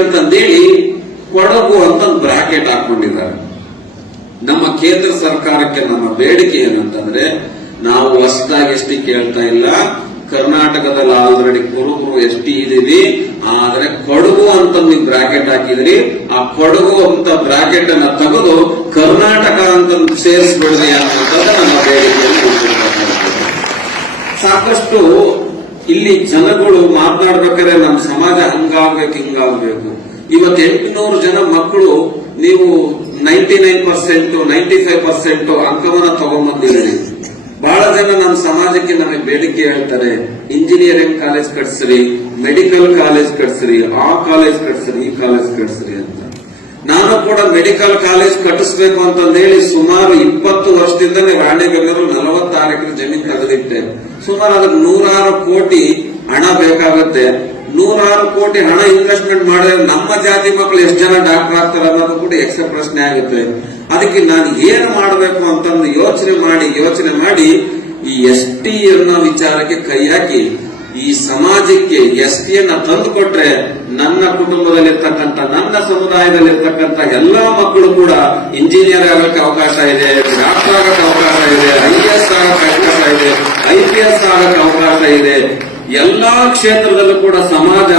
ಅಂತಂದೇಳಿ ಕೊಡಗು ಅಂತ ಬ್ರಾಕೆಟ್ ಹಾಕೊಂಡಿದ್ದಾರೆ. ನಮ್ಮ ಕೇಂದ್ರ ಸರ್ಕಾರಕ್ಕೆ ನಮ್ಮ ಬೇಡಿಕೆ ಏನಂತಂದ್ರೆ, ನಾವು ಹೊಸದಾಗಿ ಎಸ್ಟಿ ಕೇಳ್ತಾ ಇಲ್ಲ, ಕರ್ನಾಟಕದಲ್ಲಿ ಆಲ್ರೆಡಿ ಕುರುಬರು ಎಸ್ಟಿ ಇದೀವಿ, ಆದ್ರೆ ಕೊಡಗು ಅಂತ ನೀವು ಬ್ರಾಕೆಟ್ ಹಾಕಿದ್ರಿ, ಆ ಕೊಡಗು ಅಂತ ಬ್ರಾಕೆಟ್ ಅನ್ನ ತೆಗೆದು ಕರ್ನಾಟಕ ಅಂತ ಸೇರಿಸ್ಬಿಡ್ರಿ ಅನ್ನೋದು ನಮ್ಮ ಬೇಡಿಕೆಯಲ್ಲಿ. ಸಾಕಷ್ಟು ಇಲ್ಲಿ ಜನಗಳು ಮಾತನಾಡ್ಬೇಕಾದ್ರೆ ನಮ್ಮ ಸಮಾಜ ಹಂಗಾಗ್ಬೇಕು ಹಿಂಗಾಗ್ಬೇಕು. ಇವತ್ತು 800 ಜನ ಮಕ್ಕಳು ನೀವು 99%, 95% ಅಂಕವನ್ನ ತಗೊಂಡ್ಬಂದಿದ್ದೀರಿ. ಬಹಳ ಜನ ನಮ್ಮ ಸಮಾಜಕ್ಕೆ ನಮಗೆ ಬೇಡಿಕೆ ಹೇಳ್ತಾರೆ, ಇಂಜಿನಿಯರಿಂಗ್ ಕಾಲೇಜ್ ಕಟ್ಸ್ರಿ, ಮೆಡಿಕಲ್ ಕಾಲೇಜ್ ಕಟ್ಸ್ರಿ, ಆ ಕಾಲೇಜ್ ಕಟ್ಸ್ರಿ, ಈ ಕಾಲೇಜ್ ಕಟ್ಸ್ರಿ ಅಂತ. ನಾನು ಕೂಡ ಮೆಡಿಕಲ್ ಕಾಲೇಜ್ ಕಟ್ಟಿಸ್ಬೇಕು ಅಂತಂದೇಳಿ ಸುಮಾರು 20 ವರ್ಷದಿಂದಲೇ ರಾಣಿಬೆನ್ನೂರು 46 ಎಕರೆ ಜಮೀನು ತೆಗೆದಿಟ್ಟೆ. ಸುಮಾರು ಅದಕ್ಕೆ 106 ಕೋಟಿ ಹಣ ಬೇಕಾಗುತ್ತೆ. 106 ಕೋಟಿ ಹಣ ಇನ್ವೆಸ್ಟ್ಮೆಂಟ್ ಮಾಡಿದ್ರೆ ನಮ್ಮ ಜಾತಿ ಮಕ್ಕಳು ಎಷ್ಟು ಜನ ಡಾಕ್ಟರ್ ಆಗ್ತಾರೆ ಅನ್ನೋದು ಕೂಡ ಯಕ್ಷ ಪ್ರಶ್ನೆ ಆಗುತ್ತೆ. ಅದಕ್ಕೆ ನಾನು ಏನು ಮಾಡಬೇಕು ಅಂತಂದು ಯೋಚನೆ ಮಾಡಿ ಈ ಎಸ್ಟಿ ಅನ್ನೋ ವಿಚಾರಕ್ಕೆ ಕೈ ಹಾಕಿ ಈ ಸಮಾಜಕ್ಕೆ ಎಸ್ಟಿಯನ್ನ ತಂದು ಕೊಟ್ರೆ ನನ್ನ ಕುಟುಂಬದಲ್ಲಿರ್ತಕ್ಕಂಥ, ನನ್ನ ಸಮುದಾಯದಲ್ಲಿರ್ತಕ್ಕಂಥ ಎಲ್ಲಾ ಮಕ್ಕಳು ಕೂಡ ಇಂಜಿನಿಯರ್ ಆಗಕ್ಕೆ ಅವಕಾಶ ಇದೆ, ಡಾಕ್ಟರ್ ಆಗಕ್ಕೆ ಅವಕಾಶ ಇದೆ, IAS ಆಗಕ್ಕೆ ಅವಕಾಶ ಇದೆ, IPS ಆಗಕ್ಕೆ ಅವಕಾಶ ಇದೆ. ಎಲ್ಲಾ ಕ್ಷೇತ್ರದಲ್ಲೂ ಕೂಡ ಸಮಾಜ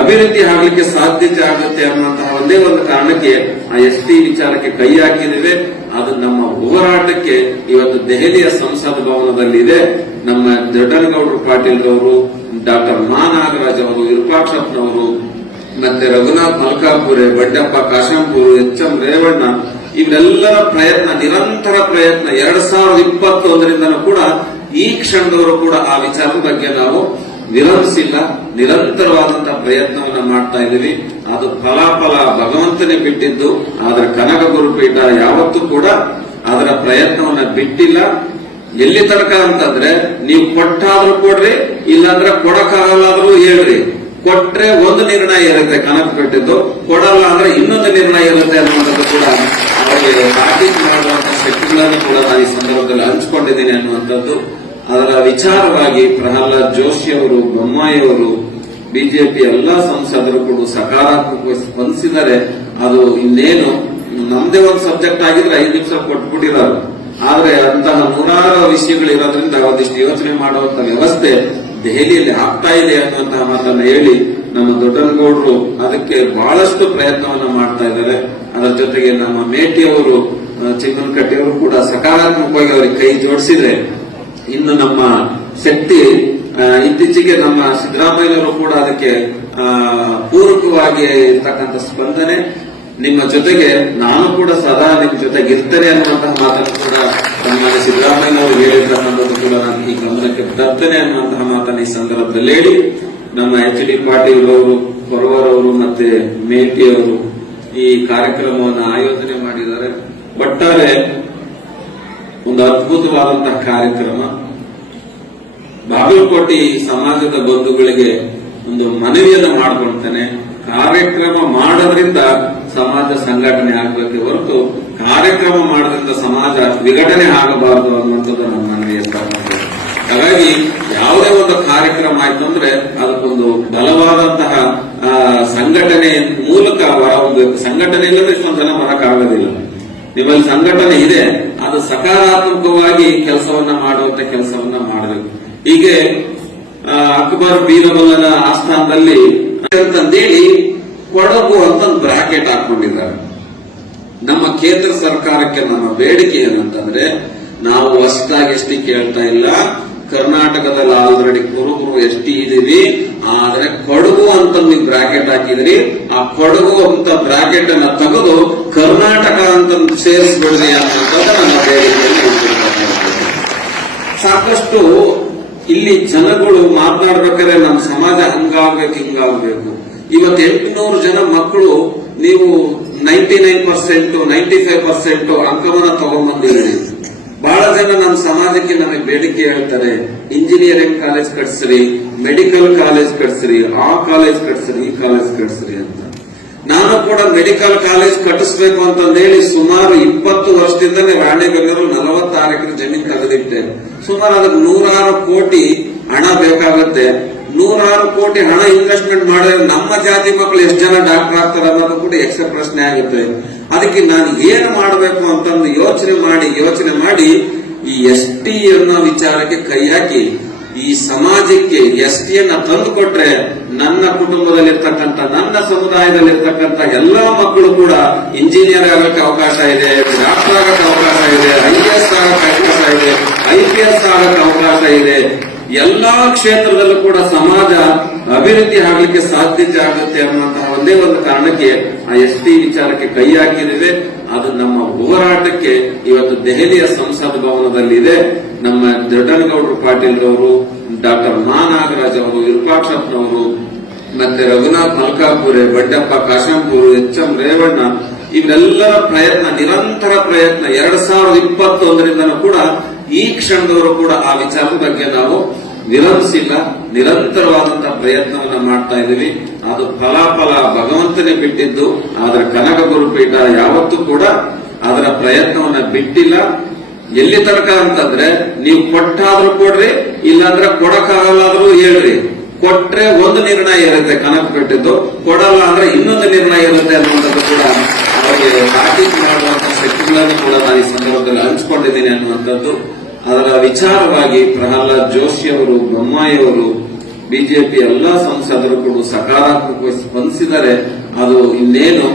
ಅಭಿವೃದ್ಧಿ ಆಗಲಿಕ್ಕೆ ಸಾಧ್ಯತೆ ಆಗುತ್ತೆ ಅನ್ನುವಂತಹ ಒಂದೇ ಒಂದು ಕಾರಣಕ್ಕೆ ಆ ಎಸ್ಟಿ ವಿಚಾರಕ್ಕೆ ಕೈ ಹಾಕಿದ್ದೇವೆ. ಅದು ನಮ್ಮ ಹೋರಾಟಕ್ಕೆ ಇವತ್ತು ದೆಹಲಿಯ ಸಂಸತ್ ಭವನದಲ್ಲಿದೆ. ನಮ್ಮ ದೊಡ್ಡನಗೌಡರು ಪಾಟೀಲ್ ಅವರು, ಡಾಕ್ಟರ್ ಮಾ ನಾಗರಾಜ್ ಅವರು, ವಿರೂಪಾಕ್ಷಪ್ಪನವರು, ಮತ್ತೆ ರಘುನಾಥ್ ಮಲ್ಕಾಪುರೆ, ಬಂಡೆಪ್ಪ ಕಾಶಂಪುರ್, HM ರೇವಣ್ಣ, ಇವರೆಲ್ಲರ ಪ್ರಯತ್ನ, ನಿರಂತರ ಪ್ರಯತ್ನ 2021ರಿಂದನೂ ಕೂಡ ಈ ಕ್ಷಣದವರು ಕೂಡ ಆ ವಿಚಾರದ ಬಗ್ಗೆ ನಾವು ವಿರಮಿಸಿಲ್ಲ, ನಿರಂತರವಾದಂತಹ ಪ್ರಯತ್ನವನ್ನ ಮಾಡ್ತಾ ಇದ್ದೀವಿ. ಅದು ಫಲಾಫಲ ಭಗವಂತನೇ ಬಿಟ್ಟಿದ್ದು. ಆದ್ರೆ ಕನಕ ಗುರುಪೀಠ ಯಾವತ್ತೂ ಕೂಡ ಅದರ ಪ್ರಯತ್ನವನ್ನ ಬಿಟ್ಟಿಲ್ಲ. ಎಲ್ಲಿ ತನಕ ಅಂತಂದ್ರೆ, ನೀವು ಕೊಟ್ಟಾದ್ರೂ ಕೊಡ್ರಿ, ಇಲ್ಲಾಂದ್ರೆ ಕೊಡಕ್ಕಾಗಲ್ಲಾದ್ರೂ ಹೇಳ್ರಿ. ಕೊಟ್ರೆ ಒಂದು ನಿರ್ಣಯ ಇರುತ್ತೆ ಕನಕ ಬಿಟ್ಟಿದ್ದು, ಕೊಡಲ್ಲ ಅಂದ್ರೆ ಇನ್ನೊಂದು ನಿರ್ಣಯ ಇರುತ್ತೆ ಅನ್ನುವಂಥದ್ದು ಕೂಡ ಅವರಿಗೆ ತಾಕೀತು ಮಾಡುವಂತಹ ಶಕ್ತಿಗಳನ್ನು ಕೂಡ ನಾನು ಈ ಸಂದರ್ಭದಲ್ಲಿ ಹಂಚಿಕೊಂಡಿದ್ದೀನಿ ಅನ್ನುವಂಥದ್ದು. ಅದರ ವಿಚಾರವಾಗಿ ಪ್ರಹ್ಲಾದ್ ಜೋಶಿ ಅವರು, ಬೊಮ್ಮಾಯಿ ಅವರು, ಬಿಜೆಪಿ ಎಲ್ಲಾ ಸಂಸದರು ಕೂಡ ಸಕಾರಾತ್ಮಕವಾಗಿ ಸ್ಪಂದಿಸಿದ್ದಾರೆ. ಅದು ಇನ್ನೇನು ನಮ್ದೇ ಒಂದು ಸಬ್ಜೆಕ್ಟ್ ಆಗಿದ್ರೆ 5 ನಿಮಿಷ ಕೊಟ್ಬಿಟ್ಟಿರೋರು. ಆದ್ರೆ ಅಂತಹ 106 ವಿಷಯಗಳಿರೋದ್ರಿಂದ ಒಂದಿಷ್ಟು ಯೋಚನೆ ಮಾಡುವಂತ ವ್ಯವಸ್ಥೆ ದೆಹಲಿಯಲ್ಲಿ ಆಗ್ತಾ ಇದೆ ಅನ್ನುವಂತಹ ಮಾತನ್ನ ಹೇಳಿ, ನಮ್ಮ ದೊಡ್ಡನಗೌಡರು ಅದಕ್ಕೆ ಬಹಳಷ್ಟು ಪ್ರಯತ್ನವನ್ನ ಮಾಡ್ತಾ ಇದ್ದಾರೆ. ಅದರ ಜೊತೆಗೆ ನಮ್ಮ ಮೇಟಿಯವರು, ಚಿನ್ನಕಟ್ಟಿಯವರು ಕೂಡ ಸಕಾರಾತ್ಮಕವಾಗಿ ಅವರಿಗೆ ಕೈ ಜೋಡಿಸಿದ್ರೆ, ಇನ್ನು ನಮ್ಮ ಶಕ್ತಿ ಇತ್ತೀಚೆಗೆ ನಮ್ಮ ಸಿದ್ದರಾಮಯ್ಯನವರು ಕೂಡ ಅದಕ್ಕೆ ಪೂರಕವಾಗಿ ಇರ್ತಕ್ಕಂಥ ಸ್ಪಂದನೆ. ನಿಮ್ಮ ಜೊತೆಗೆ ನಾನು ಕೂಡ ಸದಾ ನಿಮ್ಮ ಜೊತೆಗೆ ಇರ್ತೇನೆ ಅನ್ನುವಂತಹ ಮಾತನ್ನು ಕೂಡ ನಮ್ಮ ಸಿದ್ದರಾಮಯ್ಯನವರು ಹೇಳಿರ್ತಕ್ಕಂಥದ್ದು ಕೂಡ ನಾನು ಈ ಗಮನಕ್ಕೆ ತರ್ತೇನೆ ಅನ್ನುವಂತಹ ಮಾತನ್ನು ಈ ಸಂದರ್ಭದಲ್ಲಿ ಹೇಳಿ, ನಮ್ಮ HD ಪಾಟೀಲ್ ಅವರು, ಕೊರವರವರು ಮತ್ತೆ ಮೇಟಿಯವರು ಈ ಕಾರ್ಯಕ್ರಮವನ್ನು ಆಯೋಜನೆ ಮಾಡಿದ್ದಾರೆ. ಒಟ್ಟಾರೆ ಒಂದು ಅದ್ಭುತವಾದಂತಹ ಕಾರ್ಯಕ್ರಮ. ಬಾಗಲಕೋಟೆ ಸಮಾಜದ ಬಂಧುಗಳಿಗೆ ಒಂದು ಮನವಿಯನ್ನು ಮಾಡಿಕೊಳ್ತೇನೆ, ಕಾರ್ಯಕ್ರಮ ಮಾಡೋದ್ರಿಂದ ಸಮಾಜ ಸಂಘಟನೆ ಆಗಬೇಕೆ ಹೊರತು ಕಾರ್ಯಕ್ರಮ ಮಾಡೋದ್ರಿಂದ ಸಮಾಜ ವಿಘಟನೆ ಆಗಬಾರದು ಅನ್ನುವಂಥದ್ದು ನಮ್ಮ ಮನವಿ ಅಂತ. ಹಾಗಾಗಿ ಯಾವುದೇ ಒಂದು ಕಾರ್ಯಕ್ರಮ ಆಯ್ತು ಅಂದ್ರೆ ಅದಕ್ಕೊಂದು ಬಲವಾದಂತಹ ಸಂಘಟನೆ ಮೂಲಕ ಹೊರಹೊಮ್ಮಬೇಕು. ಸಂಘಟನೆ ಇಲ್ಲದ್ರೆ ಇಷ್ಟೊಂದು ಜನ ಬರಕ್ಕಾಗೋದಿಲ್ಲ. ನಿಮ್ಮಲ್ಲಿ ಸಂಘಟನೆ ಇದೆ, ಅದು ಸಕಾರಾತ್ಮಕವಾಗಿ ಕೆಲಸವನ್ನ ಮಾಡುವಂತ ಕೆಲಸವನ್ನ ಮಾಡಬೇಕು. ಹೀಗೆ ಅಕ್ಬರ್ ಬೀರಬಲ್ಲನ ಆಸ್ಥಾನದಲ್ಲಿ ಅಂತಂದೇಳಿ ಕೊಡಗು ಅಂತ ಬ್ರಾಕೆಟ್ ಹಾಕೊಂಡಿದ್ದಾರೆ. ನಮ್ಮ ಕೇಂದ್ರ ಸರ್ಕಾರಕ್ಕೆ ನಮ್ಮ ಬೇಡಿಕೆ ಏನಂತಂದ್ರೆ, ನಾವು ಹೊಸದಾಗಿ ಎಸ್ಟಿ ಕೇಳ್ತಾ ಇಲ್ಲ, ಕರ್ನಾಟಕದಲ್ಲಿ ಆಲ್ರೆಡಿ ಕುರುಬರು ಎಸ್ಟಿ ಇದೀವಿ, ಆದ್ರೆ ಕೊಡಗು ಅಂತ ನೀವು ಬ್ರಾಕೆಟ್ ಹಾಕಿದ್ರಿ, ಆ ಕೊಡಗು ಅಂತ ಬ್ರಾಕೆಟ್ ಅನ್ನ ತೆಗೆದು ಕರ್ನಾಟಕ ಅಂತ ಸೇರಿಸ್ಬಿಡ್ರಿ ಅನ್ನೋದು ನಮ್ಮ ಬೇಡಿಕೆಯಲ್ಲಿ. ಸಾಕಷ್ಟು ಇಲ್ಲಿ ಜನಗಳು ಮಾತನಾಡ್ಬೇಕಾದ್ರೆ ನಮ್ಮ ಸಮಾಜ ಹಂಗಾಗ್ಬೇಕು ಹಿಂಗಾಗ್ಬೇಕು. ಇವತ್ತು 800 ಜನ ಮಕ್ಕಳು ನೀವು 99%, 95% ಅಂಕವನ್ನ ತಗೊಂಡ್ಬಂದಿದ್ದೀರಿ. ಬಹಳ ಜನ ನಮ್ಮ ಸಮಾಜಕ್ಕೆ ನಮಗೆ ಬೇಡಿಕೆ ಹೇಳ್ತಾರೆ, ಇಂಜಿನಿಯರಿಂಗ್ ಕಾಲೇಜ್ ಕಟ್ಸ್ರಿ, ಮೆಡಿಕಲ್ ಕಾಲೇಜ್ ಕಟ್ಸ್ರಿ, ಆ ಕಾಲೇಜ್ ಕಟ್ಸ್ರಿ, ಈ ಕಾಲೇಜ್ ಕಟ್ಸ್ರಿ ಅಂತ. ನಾನು ಕೂಡ ಮೆಡಿಕಲ್ ಕಾಲೇಜ್ ಕಟ್ಟಿಸ್ಬೇಕು ಅಂತಂದೇಳಿ ಸುಮಾರು 20 ವರ್ಷದಿಂದಲೇ ರಾಣಿಬೆನ್ನೂರು 46 ಎಕರೆ ಜಮೀನು ತೆಗೆದಿಟ್ಟೆ. ಸುಮಾರು ಅದಕ್ಕೆ 106 ಕೋಟಿ ಹಣ ಬೇಕಾಗುತ್ತೆ. 100 ಕೋಟಿ ಹಣ ಇನ್ವೆಸ್ಟ್ಮೆಂಟ್ ಮಾಡಿದ್ರೆ ನಮ್ಮ ಜಾತಿ ಮಕ್ಕಳು ಎಷ್ಟು ಜನ ಡಾಕ್ಟರ್ ಆಗ್ತಾರೆ ಅನ್ನೋದು ಕೂಡ ಯಕ್ಷ ಪ್ರಶ್ನೆ ಆಗುತ್ತೆ. ಅದಕ್ಕೆ ನಾನು ಏನು ಮಾಡಬೇಕು ಅಂತಂದು ಯೋಚನೆ ಮಾಡಿ ಈ ST ಅನ್ನೋ ವಿಚಾರಕ್ಕೆ ಕೈ ಹಾಕಿ ಈ ಸಮಾಜಕ್ಕೆ ST ಯನ್ನ ತಂದು ಕೊಟ್ರೆ ನನ್ನ ಕುಟುಂಬದಲ್ಲಿರ್ತಕ್ಕಂಥ, ನನ್ನ ಸಮುದಾಯದಲ್ಲಿರ್ತಕ್ಕಂಥ ಎಲ್ಲಾ ಮಕ್ಕಳು ಕೂಡ ಇಂಜಿನಿಯರ್ ಆಗಕ್ಕೆ ಅವಕಾಶ ಇದೆ, ಡಾಕ್ಟರ್ ಆಗಕ್ಕೆ ಅವಕಾಶ ಇದೆ, IAS ಆಗಕ್ಕೆ ಅವಕಾಶ ಇದೆ, IPS ಆಗಕ್ಕೆ ಅವಕಾಶ ಇದೆ. ಎಲ್ಲಾ ಕ್ಷೇತ್ರದಲ್ಲೂ ಕೂಡ ಸಮಾಜ ಅಭಿವೃದ್ಧಿ ಆಗಲಿಕ್ಕೆ ಸಾಧ್ಯತೆ ಆಗುತ್ತೆ ಅನ್ನುವಂತಹ ಒಂದೇ ಒಂದು ಕಾರಣಕ್ಕೆ ಆ ST ವಿಚಾರಕ್ಕೆ ಕೈ ಹಾಕಿದ್ದೇವೆ. ಅದು ನಮ್ಮ ಹೋರಾಟಕ್ಕೆ ಇವತ್ತು ದೆಹಲಿಯ ಸಂಸತ್ ಭವನದಲ್ಲಿದೆ. ನಮ್ಮ ದೊಡ್ಡನಗೌಡರು ಪಾಟೀಲ್ ರವರು, ಡಾಕ್ಟರ್ ಮಾ ನಾಗರಾಜ್ ಅವರು, ವಿರೂಪಾಕ್ಷಪ್ಪನವರು, ಮತ್ತೆ ರಘುನಾಥ್ ಮಲ್ಕಾಪುರೆ, ಬಡ್ಡಪ್ಪ ಕಾಶಂಪೂರ್, HM ರೇವಣ್ಣ, ಇವರೆಲ್ಲರ ಪ್ರಯತ್ನ, ನಿರಂತರ ಪ್ರಯತ್ನ 2021ರಿಂದನೂ ಕೂಡ ಈ ಕ್ಷಣದವರು ಕೂಡ ಆ ವಿಚಾರದ ಬಗ್ಗೆ ನಾವು ವಿರಮಿಸಿಲ್ಲ, ನಿರಂತರವಾದಂತಹ ಪ್ರಯತ್ನವನ್ನ ಮಾಡ್ತಾ ಇದ್ದೀವಿ. ಅದು ಫಲಾಫಲ ಭಗವಂತನೇ ಬಿಟ್ಟಿದ್ದು. ಆದ್ರೆ ಕನಕ ಗುರುಪೀಠ ಯಾವತ್ತೂ ಕೂಡ ಅದರ ಪ್ರಯತ್ನವನ್ನ ಬಿಟ್ಟಿಲ್ಲ. ಎಲ್ಲಿ ತನಕ ಅಂತಂದ್ರೆ ನೀವು ಕೊಟ್ಟಾದ್ರೂ ಕೊಡ್ರಿ, ಇಲ್ಲಾಂದ್ರೆ ಕೊಡಕ್ಕಾಗಲ್ಲಾದ್ರೂ ಹೇಳ್ರಿ. ಕೊಟ್ರೆ ಒಂದು ನಿರ್ಣಯ ಇರುತ್ತೆ ಕನಕ ಬಿಟ್ಟಿದ್ದು, ಕೊಡಲ್ಲ ಅಂದ್ರೆ ಇನ್ನೊಂದು ನಿರ್ಣಯ ಇರುತ್ತೆ ಅನ್ನುವಂಥದ್ದು ಕೂಡ ಅವರಿಗೆ ತಾಕೀತು ಮಾಡುವಂತಹ ಶಕ್ತಿಗಳನ್ನು ಕೂಡ ನಾನು ಈ ಸಂದರ್ಭದಲ್ಲಿ ಹಂಚಿಕೊಂಡಿದ್ದೀನಿ ಅನ್ನುವಂಥದ್ದು. ಅದರ ವಿಚಾರವಾಗಿ ಪ್ರಹ್ಲಾದ್ ಜೋಶಿ ಅವರು, ಬೊಮ್ಮಾಯಿ ಅವರು, ಬಿಜೆಪಿ ಎಲ್ಲಾ ಸಂಸದರು ಕೂಡ ಸಕಾರಾತ್ಮಕವಾಗಿ ಸ್ಪಂದಿಸಿದರೆ ಅದು ಇನ್ನೇನು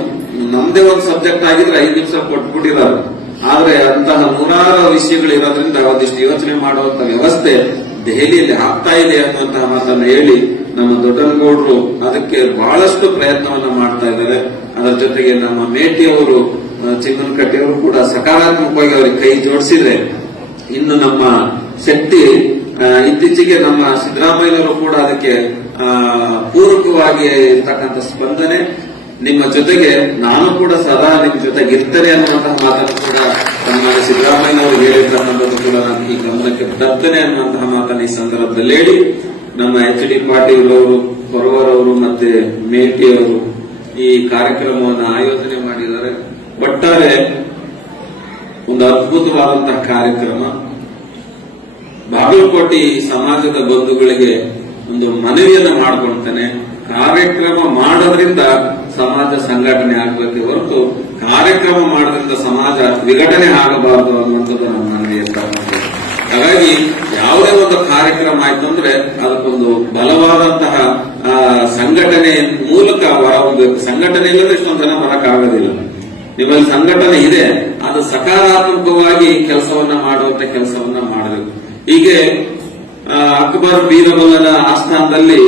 ನಮ್ದೇ ಒಂದು ಸಬ್ಜೆಕ್ಟ್ ಆಗಿದ್ರೆ 5 ನಿಮಿಷ ಕೊಟ್ಬಿಟ್ಟಿರೋರು. ಆದ್ರೆ ಅಂತಹ 100 ವಿಷಯಗಳು ಇರೋದ್ರಿಂದ ಒಂದಿಷ್ಟು ಯೋಚನೆ ಮಾಡುವಂತ ವ್ಯವಸ್ಥೆ ದೆಹಲಿಯಲ್ಲಿ ಆಗ್ತಾ ಇದೆ ಅನ್ನುವಂತಹ ಮಾತನ್ನು ಹೇಳಿ ನಮ್ಮ ದೊಡ್ಡನಗೌಡರು ಅದಕ್ಕೆ ಬಹಳಷ್ಟು ಪ್ರಯತ್ನವನ್ನ ಮಾಡ್ತಾ ಇದ್ದಾರೆ. ಅದರ ಜೊತೆಗೆ ನಮ್ಮ ಮೇಟಿಯವರು, ಚಿನ್ನನಕಟ್ಟಿಯವರು ಕೂಡ ಸಕಾರಾತ್ಮಕವಾಗಿ ಅವರಿಗೆ ಕೈ ಜೋಡಿಸಿದ್ರೆ ಇನ್ನು ನಮ್ಮ ಶಕ್ತಿ, ಇತ್ತೀಚೆಗೆ ನಮ್ಮ ಸಿದ್ದರಾಮಯ್ಯನವರು ಕೂಡ ಅದಕ್ಕೆ ಪೂರಕವಾಗಿ ಇರ್ತಕ್ಕಂಥ ಸ್ಪಂದನೆ, ನಿಮ್ಮ ಜೊತೆಗೆ ನಾನು ಕೂಡ ಸದಾ ನಿಮ್ಮ ಜೊತೆಗೆ ಇರ್ತೇನೆ ಅನ್ನುವಂತಹ ಮಾತನ್ನು ಕೂಡ ನಮ್ಮ ಸಿದ್ದರಾಮಯ್ಯನವರು ಹೇಳಿರ್ತಕ್ಕಂಥದ್ದು ಕೂಡ ನಾನು ಈ ಗಮನಕ್ಕೆ ತರ್ತೇನೆ ಅನ್ನುವಂತಹ ಮಾತನ್ನು ಈ ಸಂದರ್ಭದಲ್ಲಿ ಹೇಳಿ, ನಮ್ಮ HD ಪಾಟೀಲ್ ಅವರು, ಕೊರವರವರು ಮತ್ತೆ ಮೇಟಿಯವರು ಈ ಕಾರ್ಯಕ್ರಮವನ್ನು ಆಯೋಜನೆ ಮಾಡಿದ್ದಾರೆ. ಒಟ್ಟಾರೆ ಒಂದು ಅದ್ಭುತವಾದಂತಹ ಕಾರ್ಯಕ್ರಮ. ಬಾಗಲಕೋಟೆ ಸಮಾಜದ ಬಂಧುಗಳಿಗೆ ಒಂದು ಮನವಿಯನ್ನು ಮಾಡಿಕೊಳ್ತೇನೆ. ಕಾರ್ಯಕ್ರಮ ಮಾಡೋದ್ರಿಂದ ಸಮಾಜ ಸಂಘಟನೆ ಆಗಬೇಕೆ ಹೊರತು ಕಾರ್ಯಕ್ರಮ ಮಾಡೋದ್ರಿಂದ ಸಮಾಜ ವಿಘಟನೆ ಆಗಬಾರದು ಅನ್ನುವಂಥದ್ದು ನಮ್ಮ ಮನವಿ ಅಂತ. ಹಾಗಾಗಿ ಯಾವುದೇ ಒಂದು ಕಾರ್ಯಕ್ರಮ ಆಯ್ತು ಅಂದ್ರೆ ಅದಕ್ಕೊಂದು ಬಲವಾದಂತಹ ಸಂಘಟನೆ ಮೂಲಕ ಹೊರಹೋಗ್ಬೇಕು. ಸಂಘಟನೆ ಇಲ್ಲದ್ರೆ ಇಷ್ಟೊಂದು ಜನ ಬರಕ್ಕಾಗೋದಿಲ್ಲ. ನಿಮ್ಮಲ್ಲಿ ಸಂಘಟನೆ ಇದೆ, ಅದು ಸಕಾರಾತ್ಮಕವಾಗಿ ಕೆಲಸವನ್ನ ಮಾಡುವಂತ ಕೆಲಸವನ್ನ ಮಾಡಬೇಕು. ಹೀಗೆ ಅಕ್ಬರ್ ಬೀರಬಲನ ಆಸ್ಥಾನದಲ್ಲಿ